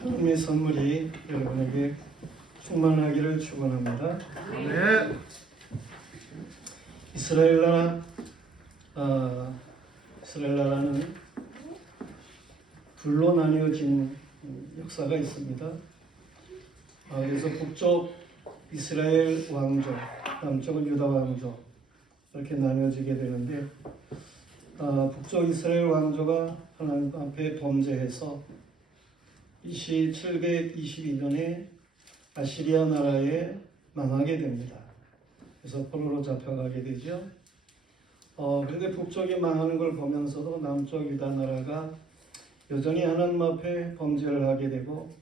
하나님의 선물이 여러분에게 충만하기를 축원합니다. 네. 이스라엘 나라는 둘로 나뉘어진 역사가 있습니다. 그래서 북쪽 이스라엘 왕족, 남쪽은 유다 왕족 이렇게 나뉘어지게 되는데, 북쪽 이스라엘 왕조가 하나님 앞에 범죄해서 BC 722년에 아시리아 나라에 망하게 됩니다. 그래서 포로로 잡혀가게 되죠. 그런데 북쪽이 망하는 걸 보면서도 남쪽 유다 나라가 여전히 하나님 앞에 범죄를 하게 되고,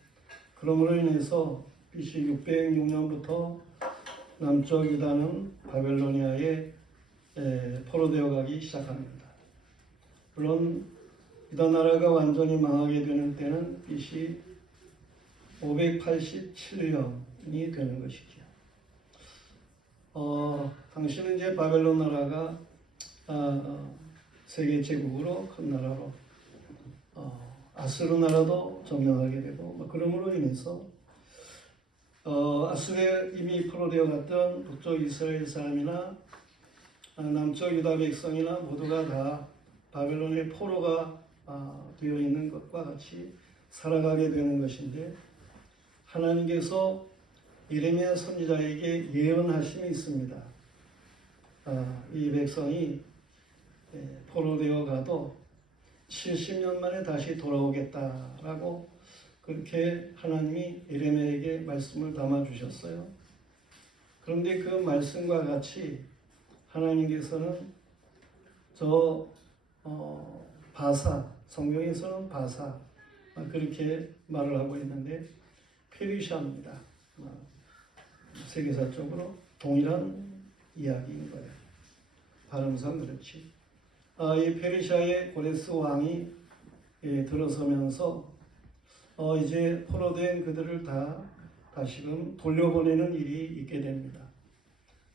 그러므로 인해서 BC 606년부터 남쪽 유다는 바벨로니아에 포로되어 가기 시작합니다. 물론 유다 나라가 완전히 망하게 되는 때는 BC 587년이 되는 것이죠. 당시는 이제 바벨론 나라가 세계 제국으로 큰 나라로, 아수르 나라도 점령하게 되고, 그러므로 인해서 아수르에 이미 포로되어 갔던 북쪽 이스라엘 사람이나 남쪽 유다 백성이나 모두가 다 바벨론의 포로가 되어 있는 것과 같이 살아가게 되는 것인데, 하나님께서 예레미야 선지자에게 예언하심이 있습니다. 이 백성이 포로되어 가도 70년 만에 다시 돌아오겠다라고 그렇게 하나님이 예레미야에게 말씀을 담아주셨어요. 그런데 그 말씀과 같이 하나님께서는 바사, 성경에서는 바사 그렇게 말을 하고 있는데 페르시아입니다. 세계사적으로 동일한 이야기인 거예요. 발음상 그렇지. 이 페르시아의 고레스 왕이 들어서면서 이제 포로된 그들을 다시금 돌려보내는 일이 있게 됩니다.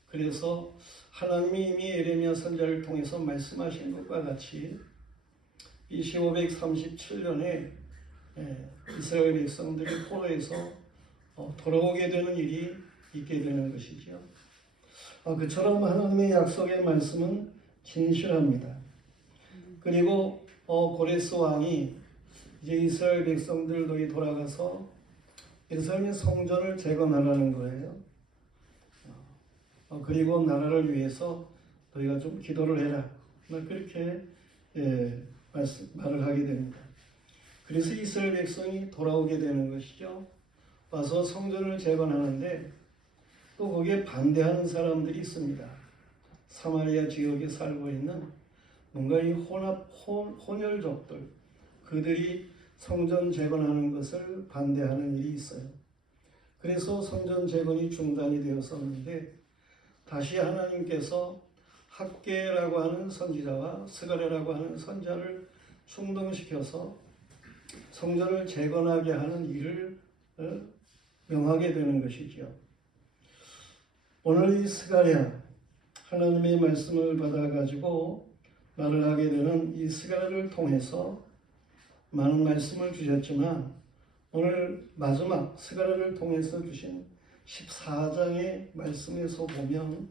그래서 하나님이 이미 예레미야 선지자를 통해서 말씀하신 것과 같이 BC 537년에 이스라엘 백성들이 포로에서 돌아오게 되는 일이 있게 되는 것이죠. 그처럼 하나님의 약속의 말씀은 진실합니다. 그리고 고레스 왕이 이제 이스라엘 백성들 너희 돌아가서 예루살렘의 성전을 재건하라는 거예요. 그리고 나라를 위해서 너희가 좀 기도를 해라. 그렇게 말을 하게 됩니다. 그래서 이스라엘 백성이 돌아오게 되는 것이죠. 와서 성전을 재건하는데 또 거기에 반대하는 사람들이 있습니다. 사마리아 지역에 살고 있는 뭔가 이 혼혈족들, 그들이 성전 재건하는 것을 반대하는 일이 있어요. 그래서 성전 재건이 중단이 되었었는데, 다시 하나님께서 학개라고 하는 선지자와 스가랴라고 하는 선지자를 충동시켜서 성전을 재건하게 하는 일을 명하게 되는 것이죠. 오늘 이 스가랴, 하나님의 말씀을 받아가지고 말을 하게 되는 이 스가랴를 통해서 많은 말씀을 주셨지만, 오늘 마지막 스가랴를 통해서 주신 14장의 말씀에서 보면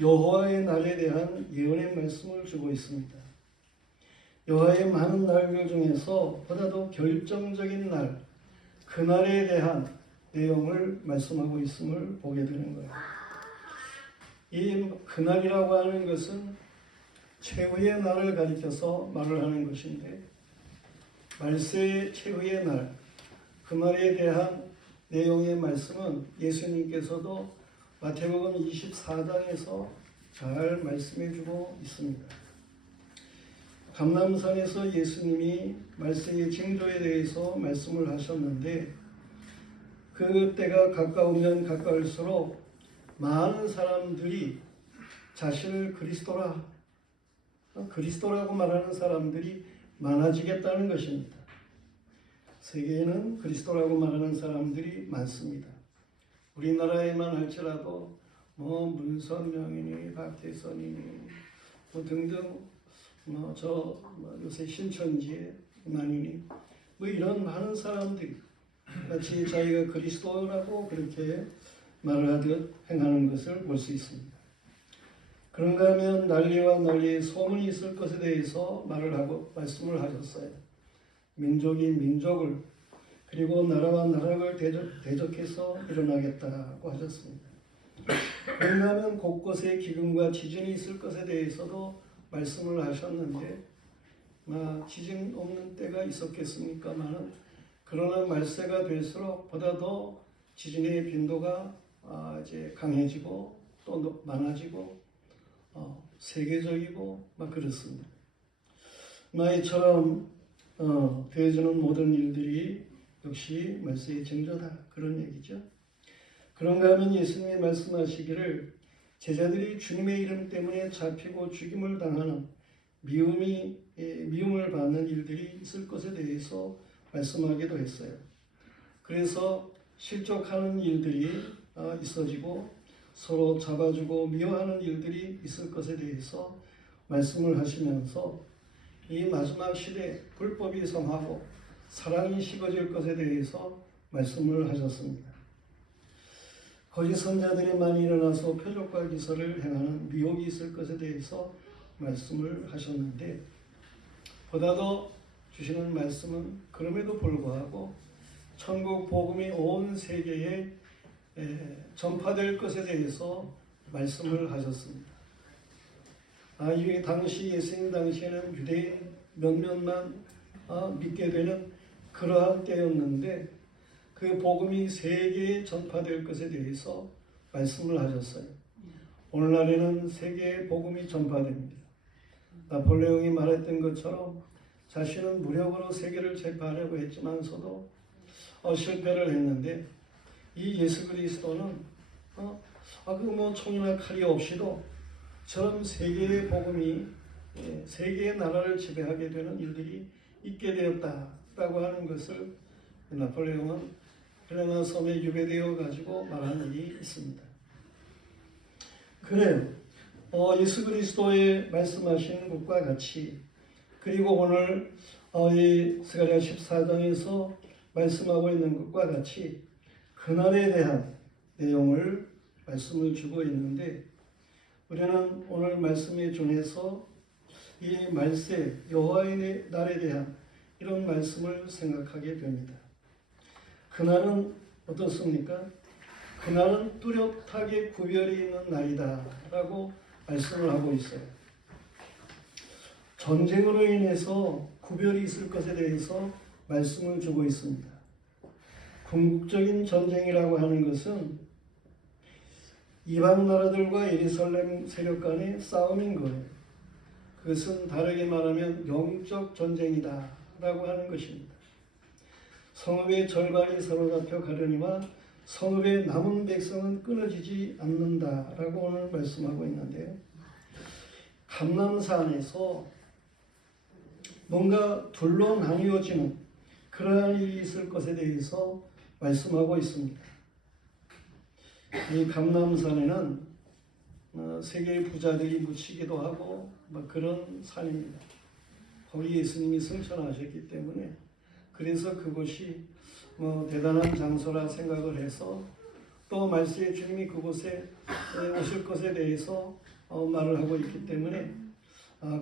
여호와의 날에 대한 예언의 말씀을 주고 있습니다. 여호와의 많은 날들 중에서 보다도 결정적인 날, 그날에 대한 내용을 말씀하고 있음을 보게 되는 거예요. 이 그날이라고 하는 것은 최후의 날을 가리켜서 말을 하는 것인데, 말세의 최후의 날, 그 날에 대한 내용의 말씀은 예수님께서도 마태복음 24장에서 잘 말씀해 주고 있습니다. 감람산에서 예수님이 말세의 징조에 대해서 말씀을 하셨는데, 그 때가 가까우면 가까울수록 많은 사람들이 자신을 그리스도라고 말하는 사람들이 많아지겠다는 것입니다. 세계에는 그리스도라고 말하는 사람들이 많습니다. 우리나라에만 할지라도 문선명이니 박태선이니 등등 요새 신천지의 만이니 이런 많은 사람들이 마치 자기가 그리스도라고 그렇게 말을 하듯 행하는 것을 볼 수 있습니다. 그런가 하면 난리와 널리 소문이 있을 것에 대해서 말을 하고 말씀을 하셨어요. 민족이 민족을 그리고 나라와 나라를 대적해서 일어나겠다고 하셨습니다. 그런가 하면 곳곳에 기근과 지진이 있을 것에 대해서도 말씀을 하셨는데 지진 없는 때가 있었겠습니까마는 그러나 말세가 될수록 보다 더 지진의 빈도가 이제 강해지고 또 많아지고 세계적이고 그렇습니다. 이처럼 되어지는 모든 일들이 역시 말세의 징조다 그런 얘기죠. 그런가 하면 예수님이 말씀하시기를 제자들이 주님의 이름 때문에 잡히고 죽임을 당하는 미움을 받는 일들이 있을 것에 대해서 말씀하기도 했어요. 그래서 실족하는 일들이 있어지고 서로 잡아주고 미워하는 일들이 있을 것에 대해서 말씀을 하시면서 이 마지막 시대에 불법이 성하고 사랑이 식어질 것에 대해서 말씀을 하셨습니다. 거짓 선자들이 많이 일어나서 표적과 기사를 행하는 미혹이 있을 것에 대해서 말씀을 하셨는데 보다도 주시는 말씀은 그럼에도 불구하고 천국 복음이 온 세계에 전파될 것에 대해서 말씀을 하셨습니다. 이 당시 예수님 당시에는 유대인 몇몇만 믿게 되는 그러한 때였는데 그 복음이 세계에 전파될 것에 대해서 말씀을 하셨어요. 오늘날에는 세계에 복음이 전파됩니다. 나폴레옹이 말했던 것처럼 자신은 무력으로 세계를 제파하려고 했지만서도 실패를 했는데 이 예수 그리스도는 총이나 칼이 없이도 저런 세계의 복음이 세계의 나라를 지배하게 되는 일들이 있게 되었다라고 하는 것을 나폴레옹은 헬레나 섬에 유배되어 가지고 말한 일이 있습니다. 그래요. 예수 그리스도의 말씀하신 것과 같이 그리고 오늘 이 스가랴 14장에서 말씀하고 있는 것과 같이 그날에 대한 내용을 말씀을 주고 있는데 우리는 오늘 말씀에 준해서 이 말세 여호와의 날에 대한 이런 말씀을 생각하게 됩니다. 그날은 어떻습니까? 그날은 뚜렷하게 구별이 있는 날이다 라고 말씀을 하고 있어요. 전쟁으로 인해서 구별이 있을 것에 대해서 말씀을 주고 있습니다. 궁극적인 전쟁이라고 하는 것은 이방 나라들과 예루살렘 세력 간의 싸움인 거예요. 그것은 다르게 말하면 영적 전쟁이다 라고 하는 것입니다. 성읍의 절반이 사로잡혀 가려니와 성읍의 남은 백성은 끊어지지 않는다 라고 오늘 말씀하고 있는데요. 감람산에서 뭔가 둘로 나뉘어지는 그러한 일이 있을 것에 대해서 말씀하고 있습니다. 이 감람산에는 세계의 부자들이 묻히기도 하고 그런 산입니다. 거기 예수님이 승천하셨기 때문에 그래서 그곳이 대단한 장소라 생각을 해서 또 말세에 주님이 그곳에 오실 것에 대해서 말을 하고 있기 때문에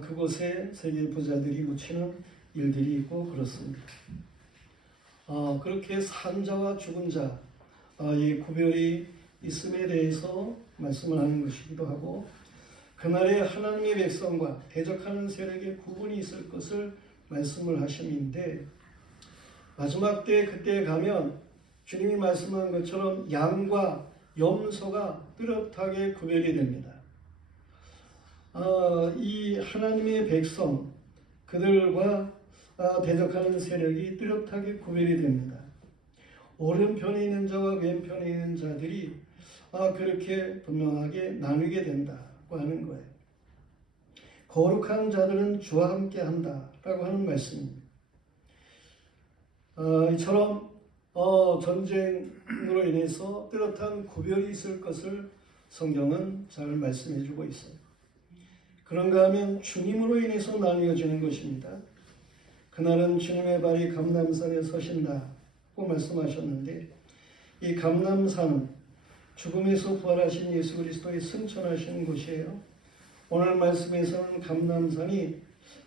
그곳에 세계 부자들이 묻히는 일들이 있고 그렇습니다. 그렇게 산자와 죽은 자의 구별이 있음에 대해서 말씀을 하는 것이기도 하고 그날에 하나님의 백성과 대적하는 세력의 구분이 있을 것을 말씀을 하심인데 마지막 때 그때에 가면 주님이 말씀한 것처럼 양과 염소가 뚜렷하게 구별이 됩니다. 이 하나님의 백성 그들과 대적하는 세력이 뚜렷하게 구별이 됩니다. 오른편에 있는 자와 왼편에 있는 자들이 그렇게 분명하게 나누게 된다고 하는 거예요. 거룩한 자들은 주와 함께 한다라고 하는 말씀입니다. 이처럼 전쟁으로 인해서 뚜렷한 구별이 있을 것을 성경은 잘 말씀해 주고 있어요. 그런가 하면 주님으로 인해서 나뉘어지는 것입니다. 그날은 주님의 발이 감람산에 서신다고 말씀하셨는데 이 감람산은 죽음에서 부활하신 예수 그리스도의 승천하시는 곳이에요. 오늘 말씀에서는 감람산이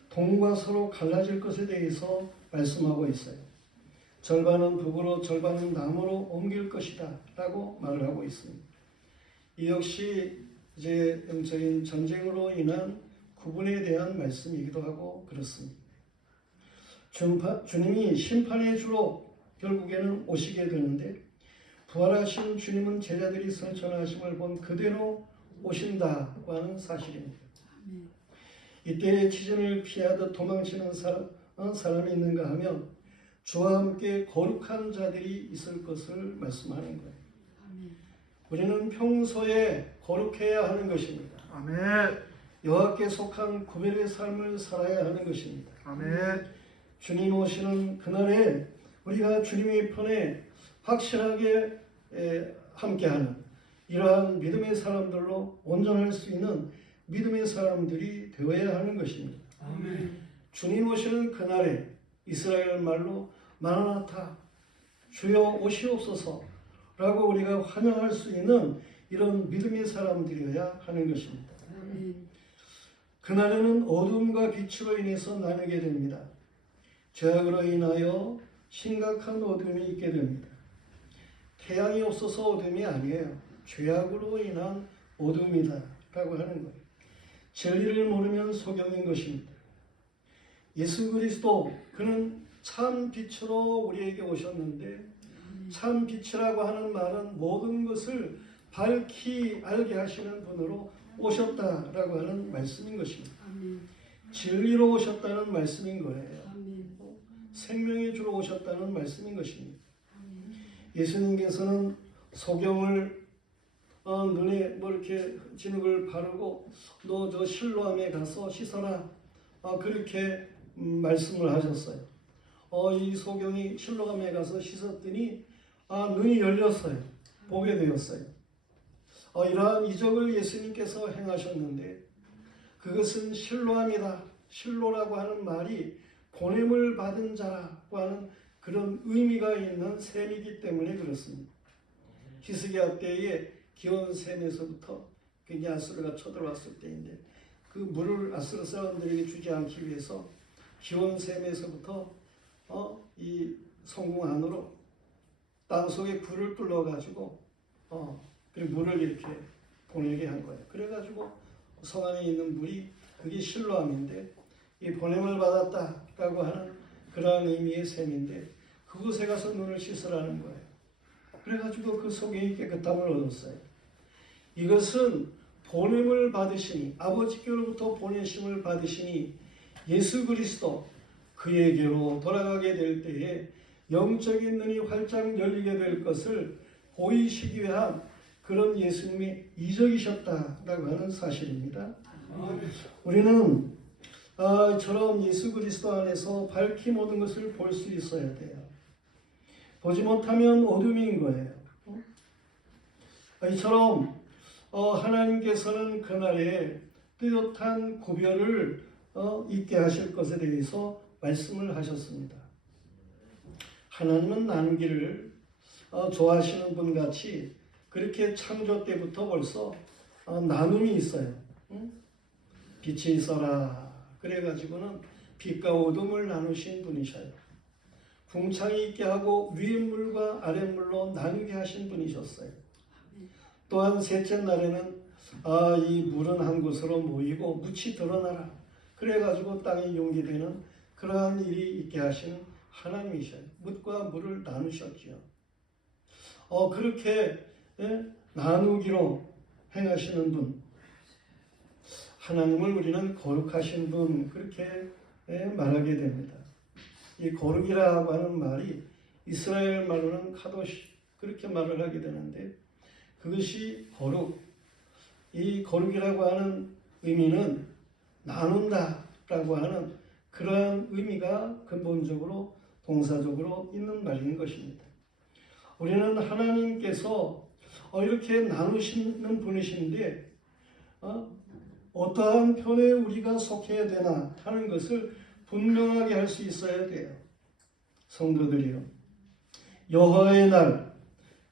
동과 서로 갈라질 것에 대해서 말씀하고 있어요. 절반은 북으로 절반은 남으로 옮길 것이다 라고 말을 하고 있습니다. 이 역시 이제 영적인 전쟁으로 인한 구분에 대한 말씀이기도 하고 그렇습니다. 주님이 심판의 주로 결국에는 오시게 되는데 부활하신 주님은 제자들이 승천하심을 본 그대로 오신다고 하는 사실입니다. 이때의 지진을 피하듯 도망치는 사람이 있는가 하면 주와 함께 거룩한 자들이 있을 것을 말씀하는 거예요. 우리는 평소에 거룩해야 하는 것입니다. 아멘. 여호와께 속한 구별의 삶을 살아야 하는 것입니다. 아멘. 주님 오시는 그날에 우리가 주님의 편에 확실하게 함께하는 이러한 믿음의 사람들로 온전할 수 있는 믿음의 사람들이 되어야 하는 것입니다. 아멘. 주님 오시는 그날에 이스라엘 말로 마라나타 주여 오시옵소서 라고 우리가 환영할 수 있는 이런 믿음의 사람들이어야 하는 것입니다. 그날에는 어둠과 빛으로 인해서 나누게 됩니다. 죄악으로 인하여 심각한 어둠이 있게 됩니다. 태양이 없어서 어둠이 아니에요. 죄악으로 인한 어둠이다 라고 하는 거예요. 진리를 모르면 소경인 것입니다. 예수 그리스도 그는 참 빛으로 우리에게 오셨는데 참 빛이라고 하는 말은 모든 것을 밝히 알게 하시는 분으로 오셨다라고 하는 말씀인 것입니다. 진리로 오셨다는 말씀인 거예요. 생명의 주로 오셨다는 말씀인 것입니다. 예수님께서는 소경을 눈에 뭐 이렇게 진흙을 바르고 너 저 실로암에 가서 씻어라 그렇게 말씀을 하셨어요. 이 소경이 실로암에 가서 씻었더니 눈이 열렸어요. 보게 되었어요. 이러한 이적을 예수님께서 행하셨는데 그것은 실로암이다. 실로라고 하는 말이 보냄을 받은 자라고 하는 그런 의미가 있는 셈이기 때문에 그렇습니다. 히스기야 때에 기온샘에서부터 굉장히 아수르가 쳐들어왔을 때인데 그 물을 아수르 사람들에게 주지 않기 위해서 기온샘에서부터 이 성궁 안으로 땅속에 불을 뚫어가지고 그리고 물을 이렇게 보내게 한 거예요. 그래가지고 성 안에 있는 물이 그게 실로암인데 이 보냄을 받았다라고 하는 그러한 의미의 셈인데 그곳에 가서 눈을 씻으라는 거예요. 그래가지고 그 속에 깨끗함을 얻었어요. 이것은 보냄을 받으시니 아버지께로부터 보내심을 받으시니 예수 그리스도 그에게로 돌아가게 될 때에 영적인 눈이 활짝 열리게 될 것을 보이시기 위한 그런 예수님의 이적이셨다라고 하는 사실입니다. 우리는 저런 예수 그리스도 안에서 밝히 모든 것을 볼 수 있어야 돼요. 보지 못하면 어둠인 거예요. 이처럼 하나님께서는 그날에 뚜렷한 구별을 있게 하실 것에 대해서 말씀을 하셨습니다. 하나님은 나누기를 좋아하시는 분 같이 그렇게 창조 때부터 벌써 나눔이 있어요. 빛이 있어라 그래가지고는 빛과 어둠을 나누신 분이셔요. 궁창이 있게 하고 위의 물과 아랫 물로 나누게 하신 분이셨어요. 또한 셋째 날에는 이 물은 한 곳으로 모이고 묻이 드러나라 그래가지고 땅이 용기되는 그러한 일이 있게 하시는 하나님이셔요. 묻과 물을 나누셨지요. 그렇게 나누기로 행하시는 분 하나님을 우리는 거룩하신 분 그렇게 말하게 됩니다. 이 거룩이라고 하는 말이 이스라엘 말로는 카도시 그렇게 말을 하게 되는데 그것이 거룩 이 거룩이라고 하는 의미는 나눈다라고 하는 그러한 의미가 근본적으로 동사적으로 있는 말인 것입니다. 우리는 하나님께서 이렇게 나누시는 분이신데 어떠한 편에 우리가 속해야 되나 하는 것을 분명하게 할 수 있어야 돼요. 성도들이요. 여호와의 날,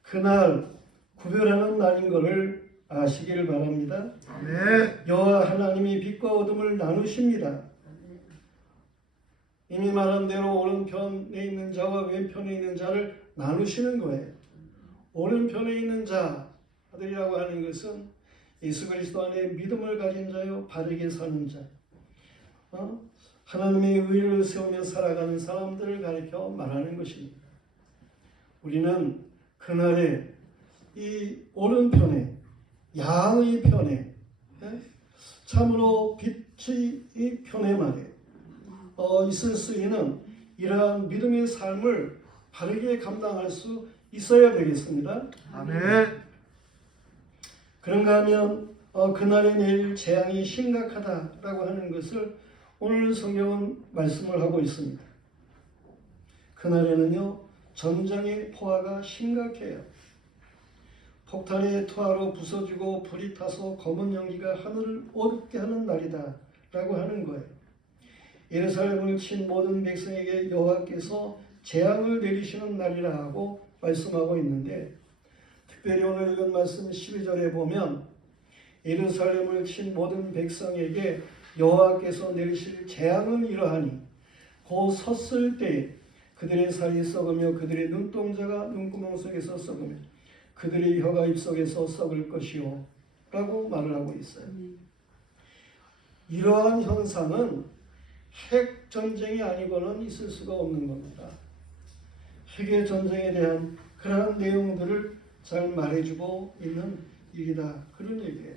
그날 구별하는 날인 것을 아시기를 바랍니다. 아멘. 여호와 하나님이 빛과 어둠을 나누십니다. 이미 말한 대로 오른편에 있는 자와 왼편에 있는 자를 나누시는 거예요. 오른편에 있는 자들이라고 하는 것은 예수 그리스도 안에 믿음을 가진 자요, 바르게 사는 자, 하나님의 의를 세우며 살아가는 사람들을 가리켜 말하는 것입니다. 우리는 그날에 이 오른편에, 양의 편에, 참으로 빛의 이 편에 말이에요. 있을 수 있는 이러한 믿음의 삶을 바르게 감당할 수 있어야 되겠습니다. 아멘. 그런가 하면 그날에 내릴 재앙이 심각하다라고 하는 것을 오늘 성경은 말씀을 하고 있습니다. 그날에는요, 전쟁의 포화가 심각해요. 폭탄의 투하로 부서지고 불이 타서 검은 연기가 하늘을 어둡게 하는 날이다 라고 하는 거예요. 예루살렘을 친 모든 백성에게 여호와께서 재앙을 내리시는 날이라 하고 말씀하고 있는데, 특별히 오늘 읽은 말씀 12절에 보면 예루살렘을 친 모든 백성에게 여호와께서 내리실 재앙은 이러하니 곧 섰을 때에 그들의 살이 썩으며 그들의 눈동자가 눈구멍 속에서 썩으며 그들의 혀가 입속에서 썩을 것이요 라고 말을 하고 있어요. 이러한 현상은 핵 전쟁이 아니고는 있을 수가 없는 겁니다. 핵의 전쟁에 대한 그러한 내용들을 잘 말해주고 있는 일이다, 그런 얘기예요.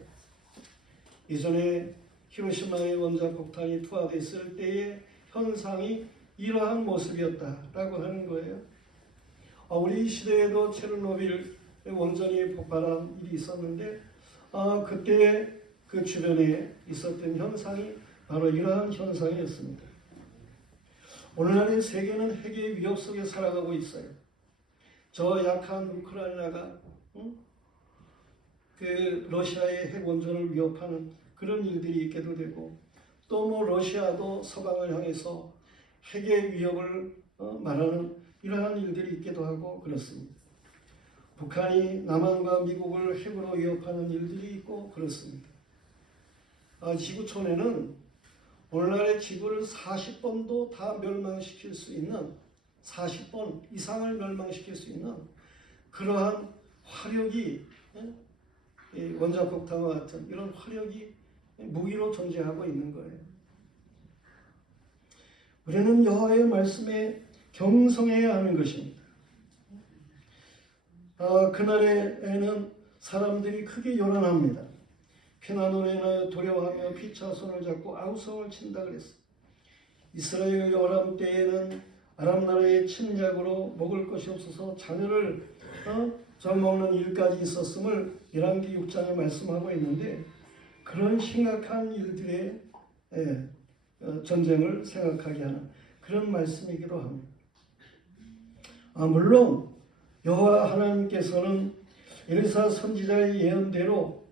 이전에 히로시마의 원자 폭탄이 투하됐을 때의 현상이 이러한 모습이었다라고 하는 거예요. 우리 시대에도 체르노빌 원전이 폭발한 일이 있었는데 그때 그 주변에 있었던 현상이 바로 이러한 현상이었습니다. 오늘날의 세계는 핵의 위협 속에 살아가고 있어요. 저 약한 우크라이나가 그 러시아의 핵 원전을 위협하는 그런 일들이 있게도 되고, 또 뭐 러시아도 서방을 향해서 핵의 위협을 말하는 이러한 일들이 있기도 하고 그렇습니다. 북한이 남한과 미국을 핵으로 위협하는 일들이 있고 그렇습니다. 지구촌에는 오늘날의 지구를 40번도 다 멸망시킬 수 있는, 40번 이상을 멸망시킬 수 있는 그러한 화력이, 원자폭탄과 같은 이런 화력이 무기로 존재하고 있는 거예요. 우리는 여호와의 말씀에 경성해야 하는 것입니다. 그날에는 사람들이 크게 요란합니다. 피난 노래나 두려워하며 피차 손을 잡고 아우성을 친다 그랬어. 이스라엘 요람 때에는 아람 나라의 침략으로 먹을 것이 없어서 자녀를 젖먹는 일까지 있었음을 열왕기 6장에 말씀하고 있는데, 그런 심각한 일들의 전쟁을 생각하게 하는 그런 말씀이기도 합니다. 물론 여호와 하나님께서는 엘사 선지자의 예언대로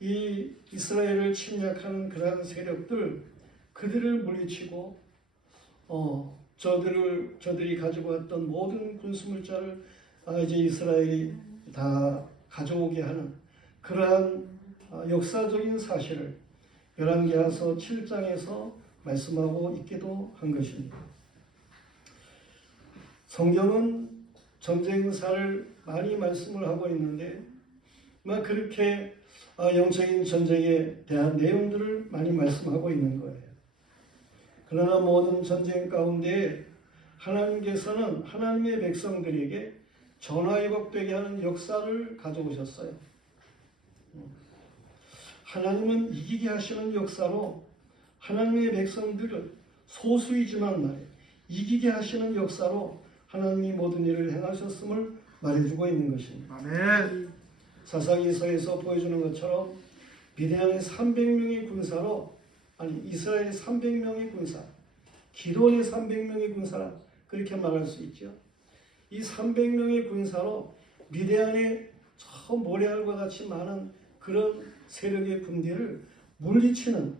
이 이스라엘을 침략하는 그러한 세력들, 그들을 물리치고 저들이 가지고 왔던 모든 군수물자를 이제 이스라엘이 다 가져오게 하는 그러한 역사적인 사실을 열왕기하서 7장에서 말씀하고 있기도 한 것입니다. 성경은 전쟁사를 많이 말씀을 하고 있는데, 그렇게 영적인 전쟁에 대한 내용들을 많이 말씀하고 있는 거예요. 그러나 모든 전쟁 가운데 하나님께서는 하나님의 백성들에게 전화위복되게 하는 역사를 가져오셨어요. 하나님은 이기게 하시는 역사로 하나님의 백성들을, 소수이지만 말이에요, 이기게 하시는 역사로 하나님이 모든 일을 행하셨음을 말해주고 있는 것입니다. 아멘. 사사기서에서 보여주는 것처럼 미디안의 300명의 군사로, 이스라엘의 300명의 군사, 기돈의 300명의 군사라 그렇게 말할 수 있죠. 이 300명의 군사로 미디안의 저 모래알과 같이 많은 그런 세력의 군대를 물리치는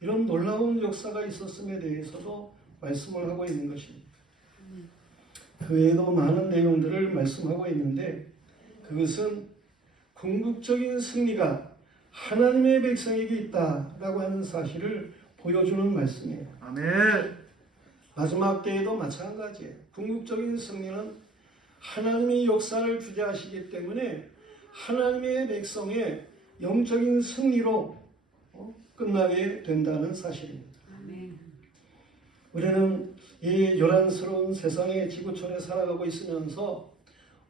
이런 놀라운 역사가 있었음에 대해서도 말씀을 하고 있는 것입니다. 그 외에도 많은 내용들을 말씀하고 있는데 그것은 궁극적인 승리가 하나님의 백성에게 있다라고 하는 사실을 보여주는 말씀이에요. 아멘. 마지막 때에도 마찬가지예요. 궁극적인 승리는 하나님의 역사를 주재하시기 때문에 하나님의 백성의 영적인 승리로 끝나게 된다는 사실입니다. 아멘. 우리는 이 요란스러운 세상의 지구촌에 살아가고 있으면서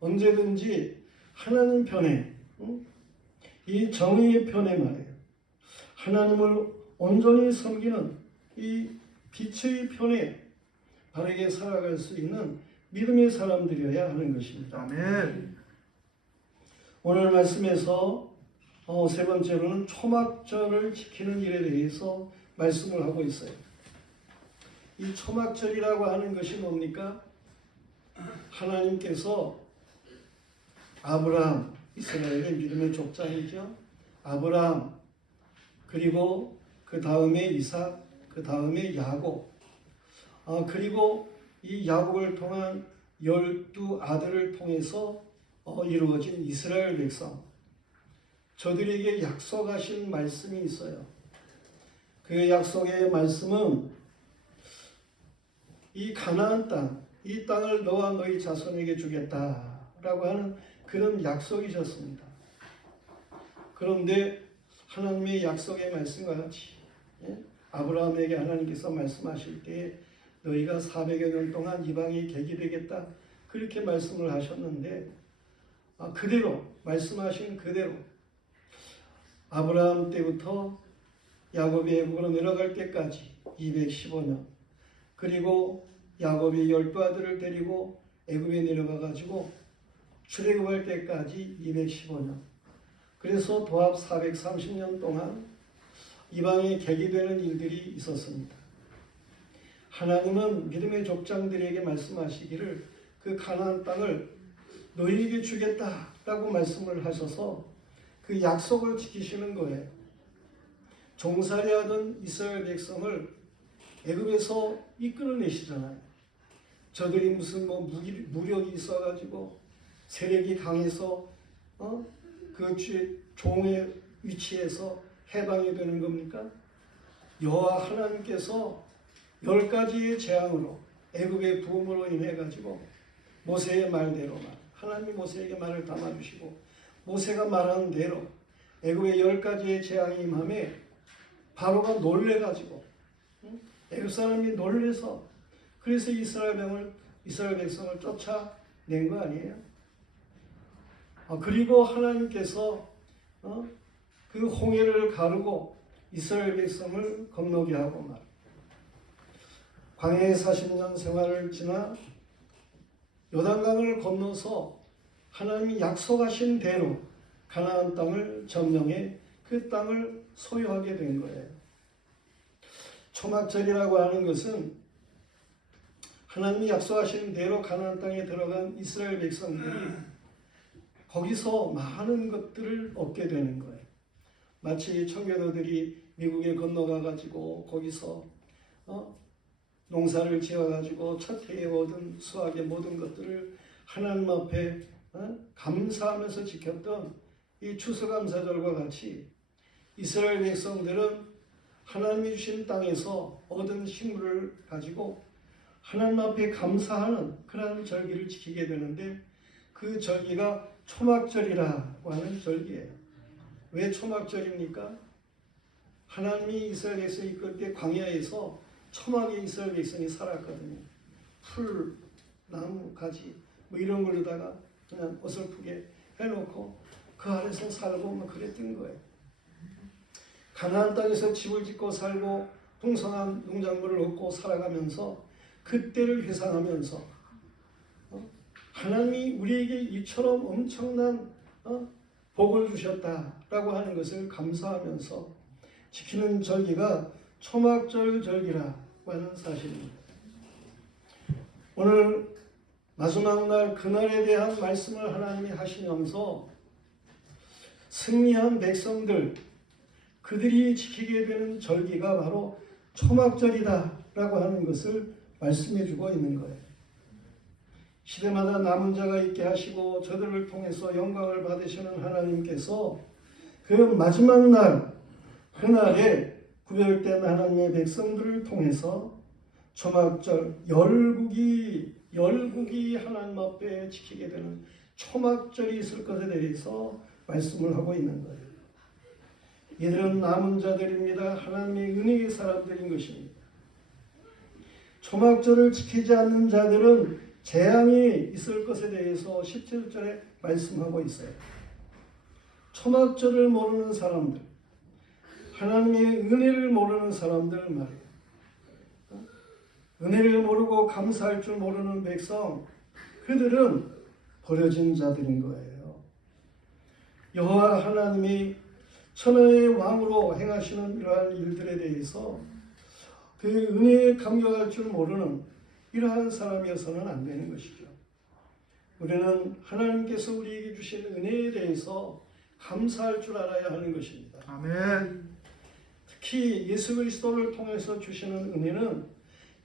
언제든지 하나님 편에, 이 정의의 편에 말이에요. 하나님을 온전히 섬기는 이 빛의 편에 바르게 살아갈 수 있는 믿음의 사람들이어야 하는 것입니다. 아멘. 오늘 말씀에서 세 번째로는 초막절을 지키는 일에 대해서 말씀을 하고 있어요. 이 초막절이라고 하는 것이 뭡니까? 하나님께서 아브라함, 이스라엘의 믿음의 족장이죠. 아브라함, 그리고 그 다음에 이삭, 그 다음에 야곱, 그리고 이 야곱을 통한 12아들을 통해서 이루어진 이스라엘 백성, 저들에게 약속하신 말씀이 있어요. 그 약속의 말씀은 이 가나안 땅, 이 땅을 너와 너희 자손에게 주겠다라고 하는 그런 약속이셨습니다. 그런데 하나님의 약속의 말씀과 같이 아브라함에게 하나님께서 말씀하실 때 너희가 400여 년 동안 이방이 객이 되겠다 그렇게 말씀을 하셨는데 그대로 말씀하신 그대로 아브라함 때부터 야곱이 애굽으로 내려갈 때까지 215년, 그리고 야곱이 12아들을 데리고 애굽에 내려가 가지고 출애굽할 때까지 215년, 그래서 도합 430년 동안 이방의 객이 되는 일들이 있었습니다. 하나님은 믿음의 족장들에게 말씀하시기를 그 가나안 땅을 너희에게 주겠다라고 말씀을 하셔서 그 약속을 지키시는 거예요. 종살이하던 이스라엘 백성을 애굽에서 이끌어내시잖아요. 저들이 무슨 무력이 있어가지고 세력이 강해서 그 종의 위치에서 해방이 되는 겁니까? 여호와 하나님께서 10가지의 재앙으로 애굽의 부흥으로 인해 가지고 모세의 말대로만 하나님이 모세에게 말을 담아주시고 모세가 말한 대로 애굽의 10가지의 재앙이 임함에 바로가 놀래가지고 애굽 사람이 놀래서 그래서 이스라엘 백성을 쫓아낸 거 아니에요? 그리고 하나님께서 그 홍해를 가르고 이스라엘 백성을 건너게 하고 말. 광야에 40년 생활을 지나 요단강을 건너서 하나님이 약속하신 대로 가나안 땅을 점령해 그 땅을 소유하게 된 거예요. 초막절이라고 하는 것은 하나님이 약속하신 대로 가나안 땅에 들어간 이스라엘 백성들이 거기서 많은 것들을 얻게 되는 거예요. 마치 청교도들이 미국에 건너가 가지고 거기서 농사를 지어 가지고 첫 해에 얻은 수확의 모든 것들을 하나님 앞에 감사하면서 지켰던 이 추수감사절과 같이 이스라엘 백성들은 하나님이 주신 땅에서 얻은 식물을 가지고 하나님 앞에 감사하는 그런 절기를 지키게 되는데 그 절기가 초막절이라고 하는 절기예요. 왜 초막절입니까? 하나님이 이스라엘 백성을 이끌 때 광야에서 초막에 이스라엘 백성이 살았거든요. 풀, 나무, 가지 이런 걸로다가 그냥 어설프게 해놓고 그 아래서 살고 그랬던 거예요. 가나안 땅에서 집을 짓고 살고 풍성한 농작물을 얻고 살아가면서 그때를 회상하면서 하나님이 우리에게 이처럼 엄청난 복을 주셨다라고 하는 것을 감사하면서 지키는 절기가 초막절 절기라고 하는 사실입니다. 오늘 마지막 날 그날에 대한 말씀을 하나님이 하시면서 승리한 백성들 그들이 지키게 되는 절기가 바로 초막절이다라고 하는 것을 말씀해 주고 있는 거예요. 시대마다 남은 자가 있게 하시고 저들을 통해서 영광을 받으시는 하나님께서 그 마지막 날 그날에 구별된 하나님의 백성들을 통해서 초막절 열국이 하나님 앞에 지키게 되는 초막절이 있을 것에 대해서 말씀을 하고 있는 거예요. 이들은 남은 자들입니다. 하나님의 은혜의 사람들인 것입니다. 초막절을 지키지 않는 자들은 재앙이 있을 것에 대해서 17절에 말씀하고 있어요. 초막절을 모르는 사람들, 하나님의 은혜를 모르는 사람들 말이에요. 은혜를 모르고 감사할 줄 모르는 백성, 그들은 버려진 자들인 거예요. 여호와 하나님이 천하의 왕으로 행하시는 이러한 일들에 대해서 그 은혜에 감격할 줄 모르는 이러한 사람이어서는 안 되는 것이죠. 우리는 하나님께서 우리에게 주신 은혜에 대해서 감사할 줄 알아야 하는 것입니다. 아멘. 특히 예수 그리스도를 통해서 주시는 은혜는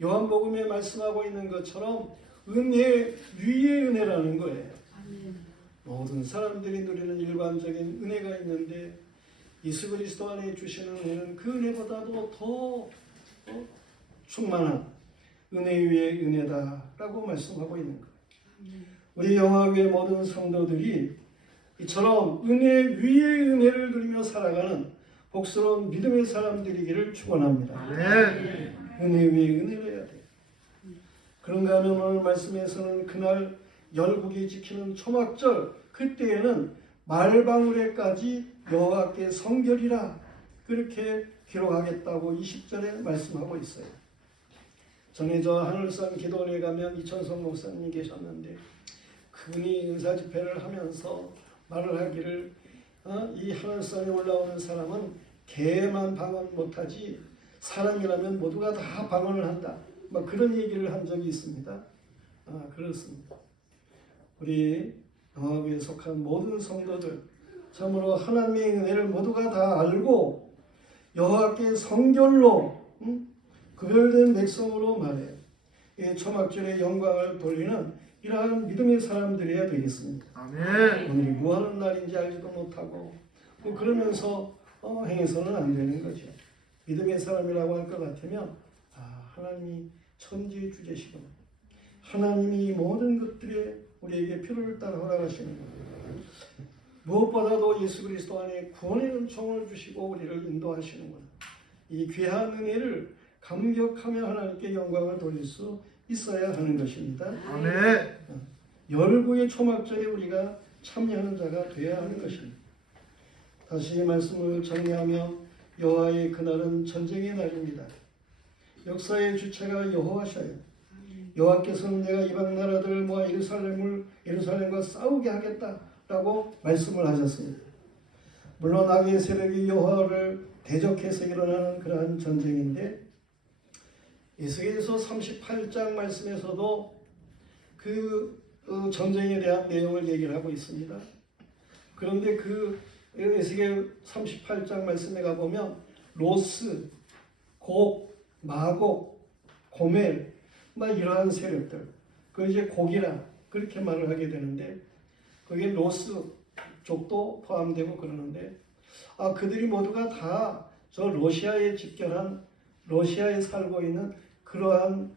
요한복음에 말씀하고 있는 것처럼 은혜 위의 은혜라는 거예요. 모든 사람들이 누리는 일반적인 은혜가 있는데 예수 그리스도 안에 주시는 은혜는 그 은혜보다도 더 충만한 은혜 위의 은혜다라고 말씀하고 있는 거예요. 우리 영화교회 모든 성도들이 이처럼 은혜 위의 은혜를 누리며 살아가는 복스러운 믿음의 사람들이기를 축원합니다. 아멘. 은혜 위의 은혜를 해야 돼요. 그런가 하면 오늘 말씀에서는 그날 열국이 지키는 초막절 그때에는 말방울에까지 여호와께 성결이라 그렇게 기록하겠다고 20절에 말씀하고 있어요. 전에 저 하늘산 기도원에 가면 이천성 목사님이 계셨는데 그분이 은사 집회를 하면서 말을 하기를 이 하늘산에 올라오는 사람은 개만 방언 못하지 사람이라면 모두가 다 방언을 한다. 막 그런 얘기를 한 적이 있습니다. 그렇습니다. 우리 영화교회에 속한 모든 성도들 참으로 하나님의 은혜를 모두가 다 알고 여호와께 성결로 구별된 백성으로 말해요. 이 초막절의 영광을 돌리는 이러한 믿음의 사람들이어야 되겠습니다. 아멘. 오늘이 뭐하는 날인지 알지도 못하고 그러면서 행해서는 안 되는 거죠. 믿음의 사람이라고 할 것 같으면 하나님이 천지의 주제시구나. 하나님이 모든 것들에 우리에게 필요를 따라 허락하시는 겁니다. 무엇보다도 예수 그리스도 안에 구원의 은총을 주시고 우리를 인도하시는구나. 이 귀한 은혜를 감격하며 하나님께 영광을 돌릴 수 있어야 하는 것입니다. 아멘. 열국의 초막절에 우리가 참여하는 자가 되어야 하는 것입니다. 다시 말씀을 정리하며 여호와의 그날은 전쟁의 날입니다. 역사의 주체가 여호와셔요. 여호와께서는 내가 이방 나라들을 모아 예루살렘과 싸우게 하겠다라고 말씀을 하셨습니다. 물론 악의 세력이 여호와를 대적해서 일어나는 그러한 전쟁인데 에스겔서 38장 말씀에서도 그 전쟁에 대한 내용을 얘기를 하고 있습니다. 그런데 그 에스겔 38장 말씀에 가보면 로스, 곡, 마곡, 고멜 막 이러한 세력들 그 이제 곡이라 그렇게 말을 하게 되는데 거기에 로스 쪽도 포함되고 그러는데 그들이 모두가 다 저 러시아에 집결한 러시아에 살고 있는 그러한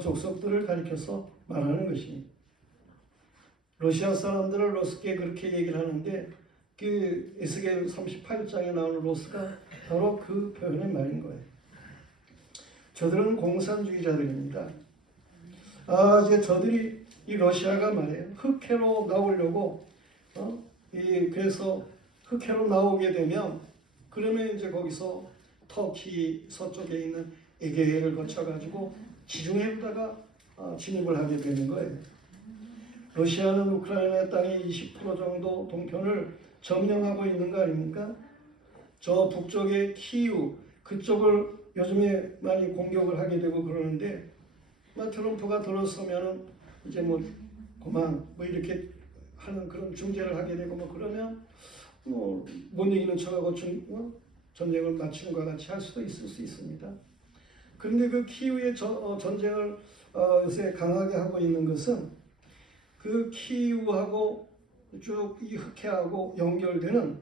족속들을 가리켜서 말하는 것입니다. 러시아 사람들을 로스께 그렇게 얘기를 하는데 그 에스겔 38장에 나오는 로스가 바로 그 표현의 말인 거예요. 저들은 공산주의자들입니다. 이제 저들이 이 러시아가 말이에요. 흑해로 나오려고 그래서 흑해로 나오게 되면 그러면 이제 거기서 터키 서쪽에 있는 에게해를 거쳐가지고 지중해에다가 진입을 하게 되는 거예요. 러시아는 우크라이나 땅의 20% 정도 동편을 점령하고 있는 거 아닙니까? 저 북쪽의 키이우 그쪽을 요즘에 많이 공격을 하게 되고 그러는데 트럼프가 들어서면은 이제 그만 이렇게 하는 그런 중재를 하게 되고 그러면 못 이기는 척하고 전쟁을 마치는 것과 같이 할 수도 있을 수 있습니다. 그런데 그 키이우의 전쟁을 요새 강하게 하고 있는 것은 그 키이우하고 쭉 이 흑해하고 연결되는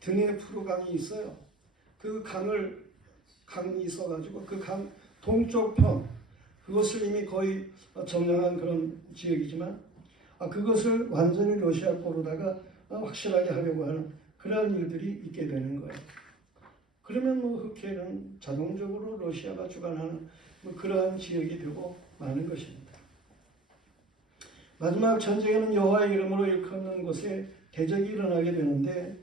드네프르강이 있어요. 그 강이 있어가지고 그 강 동쪽 편 그것을 이미 거의 점령한 그런 지역이지만 그것을 완전히 러시아 거로다가 확실하게 하려고 하는 그러한 일들이 있게 되는 거예요. 그러면 뭐 흑해는 자동적으로 러시아가 주관하는 뭐 그러한 지역이 되고 마는 것입니다. 마지막 전쟁에는 여호와의 이름으로 일컫는 곳에 대적이 일어나게 되는데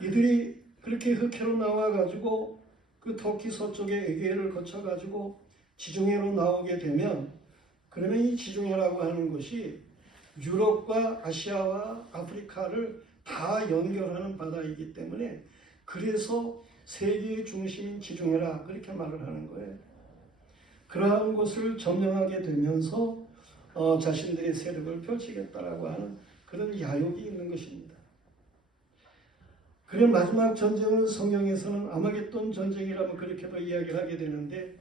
이들이 그렇게 흑해로 나와가지고 그 터키 서쪽의 에게해를 거쳐가지고 지중해로 나오게 되면 그러면 이 지중해라고 하는 것이 유럽과 아시아와 아프리카를 다 연결하는 바다이기 때문에 그래서 세계의 중심인 지중해라 그렇게 말을 하는 거예요. 그러한 곳을 점령하게 되면서 자신들의 세력을 펼치겠다라고 하는 그런 야욕이 있는 것입니다. 그런 마지막 전쟁을 성경에서는 아마겟돈 전쟁이라면 그렇게도 이야기를 하게 되는데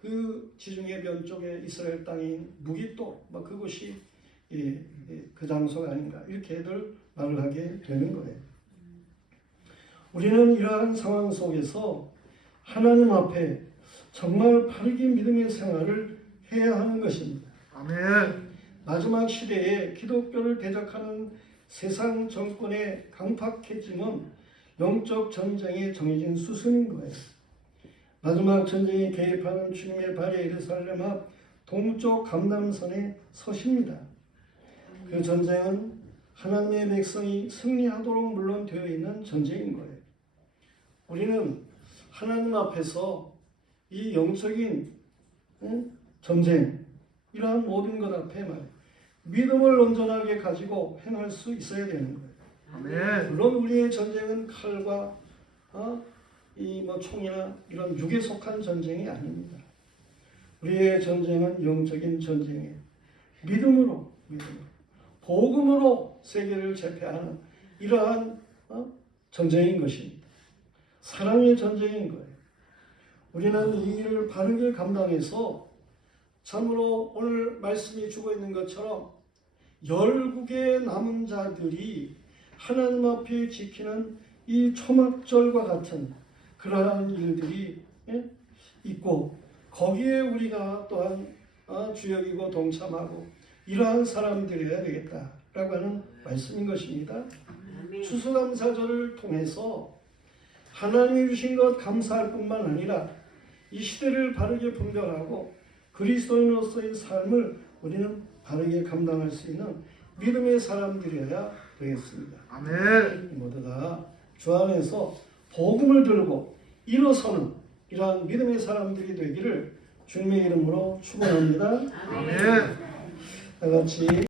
그 지중해 변 쪽에 이스라엘 땅인 무기또 그곳이 그 장소가 아닌가 이렇게들 말을 하게 되는 거예요. 우리는 이러한 상황 속에서 하나님 앞에 정말 바르게 믿음의 생활을 해야 하는 것입니다. 아멘. 마지막 시대에 기독교를 대적하는 세상 정권의 강팍해짐은 영적 전쟁에 정해진 수순인 거예요. 마지막 전쟁에 개입하는 주님의 발이 예루살렘 앞 동쪽 감람선에 서십니다. 그 전쟁은 하나님의 백성이 승리하도록 물론 되어 있는 전쟁인 거예요. 우리는 하나님 앞에서 이 영적인 전쟁 이러한 모든 것 앞에 믿음을 온전하게 가지고 행할 수 있어야 되는 거예요. 아멘. 물론 우리의 전쟁은 칼과 이 총이나 이런 육에 속한 전쟁이 아닙니다. 우리의 전쟁은 영적인 전쟁이에요. 믿음으로 복음으로 세계를 제패하는 이러한 전쟁인 것입니다. 사랑의 전쟁인 거예요. 우리는 이 일을 바르게 감당해서 참으로 오늘 말씀이 주고 있는 것처럼 열국의 남은 자들이 하나님 앞에 지키는 이 초막절과 같은 그러한 일들이 있고 거기에 우리가 또한 주역이고 동참하고 이러한 사람들이어야 되겠다라고 하는 말씀인 것입니다. 추수감사절을 통해서 하나님이 주신 것 감사할 뿐만 아니라 이 시대를 바르게 분별하고 그리스도인으로서의 삶을 우리는 바르게 감당할 수 있는 믿음의 사람들이어야 되겠습니다. 아멘. 모두 다 주 안에서 복음을 들고 일어서는 이러한 믿음의 사람들이 되기를 주님의 이름으로 축원합니다. 아멘. 다 같이